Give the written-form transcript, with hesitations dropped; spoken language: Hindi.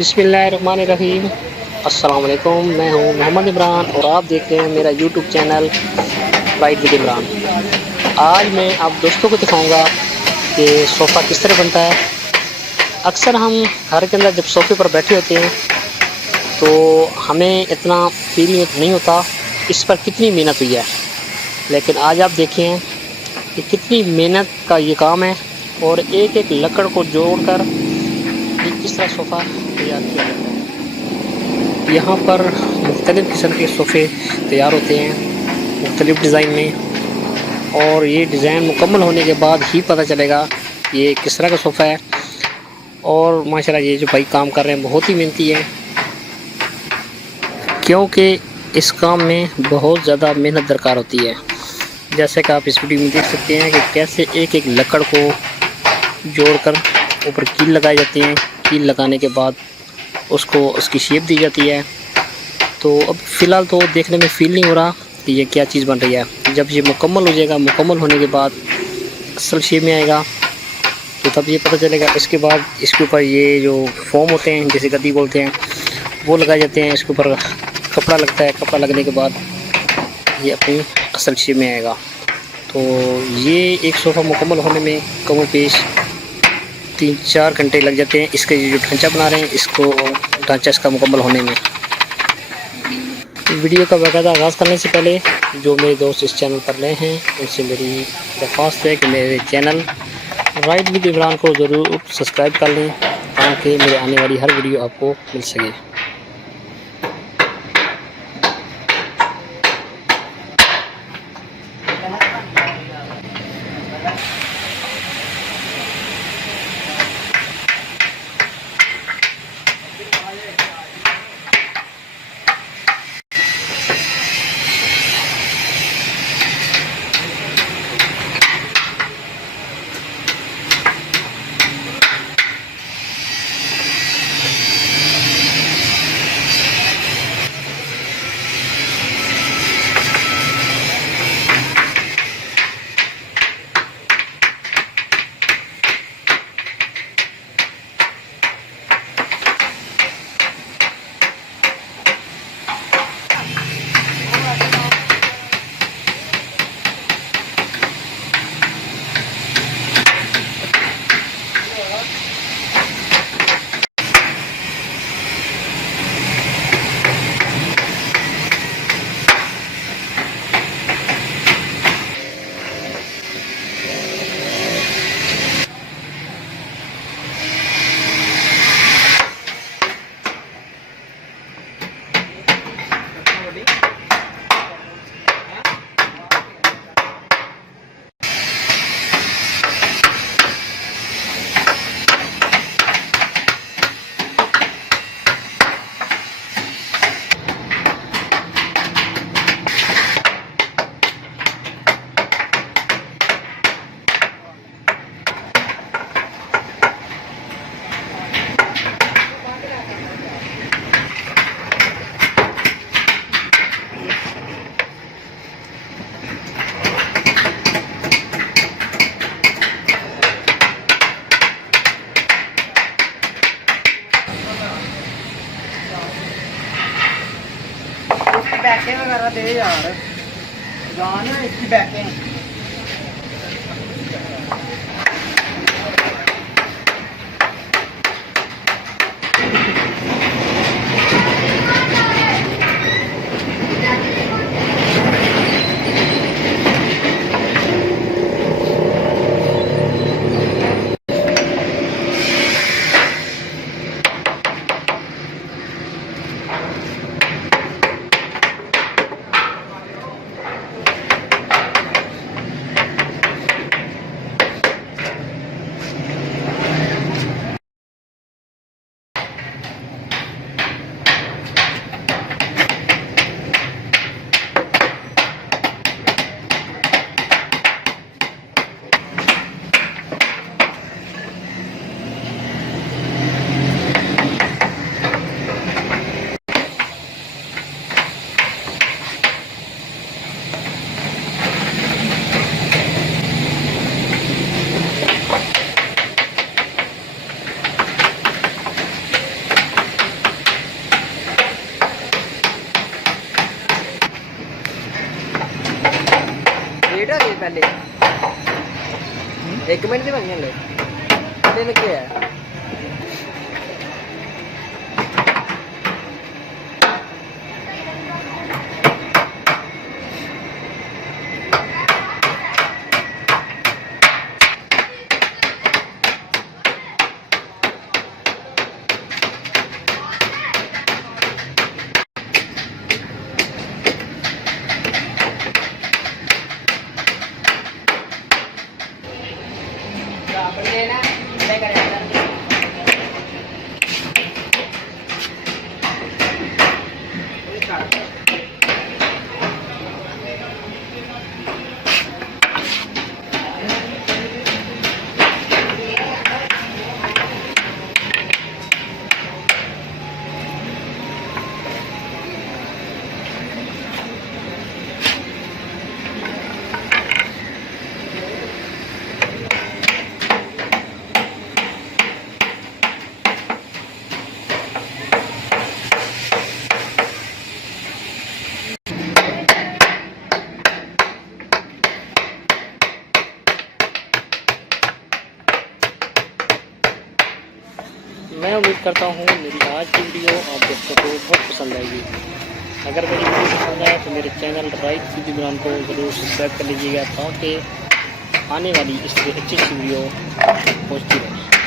बिस्मिल्लाहिर्रहमानिर्रहीम। अस्सलाम वालेकुम। मैं हूँ मोहम्मद इमरान और आप देख रहे हैं मेरा YouTube channel ride with Imran. आज मैं आप दोस्तों को दिखाऊंगा कि सोफ़ा किस तरह बनता है। अक्सर हम घर के अंदर जब सोफ़े पर बैठे होते हैं तो हमें इतना फील नहीं होता इस पर कितनी मेहनत हुई है, लेकिन आज आप देखें कि कितनी मेहनत का ये काम है और एक एक लकड़ को जोड़कर ये किस तरह सोफ़ा तैयार किया जाता है। यहाँ पर मुख्तलिफ़ किस्म के सोफ़े तैयार होते हैं मुख्तलिफ़ डिज़ाइन में, और ये डिज़ाइन मुकम्मल होने के बाद ही पता चलेगा ये किस तरह का सोफ़ा है। और माशाल्लाह ये जो भाई काम कर रहे हैं बहुत ही मेहनती है, क्योंकि इस काम में बहुत ज़्यादा मेहनत दरकार होती है। जैसे कि आप इस वीडियो में देख सकते हैं कि कैसे एक एक लकड़ को जोड़कर ऊपर कील लगाई जाती हैं। कील लगाने के बाद उसको उसकी शेप दी जाती है। तो अब फ़िलहाल तो देखने में फ़ील नहीं हो रहा कि ये क्या चीज़ बन रही है। जब ये मुकम्मल हो जाएगा, मुकम्मल होने के बाद असल शेप में आएगा तो तब ये पता चलेगा। इसके बाद इसके ऊपर ये जो फोम होते हैं, जैसे गद्दी बोलते हैं, वो लगाए जाते हैं। इसके ऊपर कपड़ा लगता है। कपड़ा लगने के बाद ये अपनी असल शेप में आएगा। तो ये एक सोफ़ा मुकम्मल होने में कम पेश 3-4 घंटे लग जाते हैं। इसका ये जो ढांचा बना रहे हैं, इसको ढांचा इसका मुकम्मल होने में। वीडियो का बाकायदा आगाज़ करने से पहले जो मेरे दोस्त इस चैनल पर नए हैं उनसे मेरी दरख्वास्त है कि मेरे चैनल राइड विद इमरान को ज़रूर सब्सक्राइब कर लें ताकि मेरे आने वाली हर वीडियो आपको मिल सके। बैकें वगैरह दे यार, जान इसकी बैकें। पहले 1 मिनट से बन गए दिन के है मैं उम्मीद करता हूँ मेरी आज की वीडियो आप दोस्तों को बहुत पसंद आएगी। अगर मेरी वीडियो पसंद आए तो मेरे चैनल राइड विद इमरान को ज़रूर सब्सक्राइब कर लीजिएगा ताकि आने वाली इससे अच्छी वीडियो पहुँचती रहे।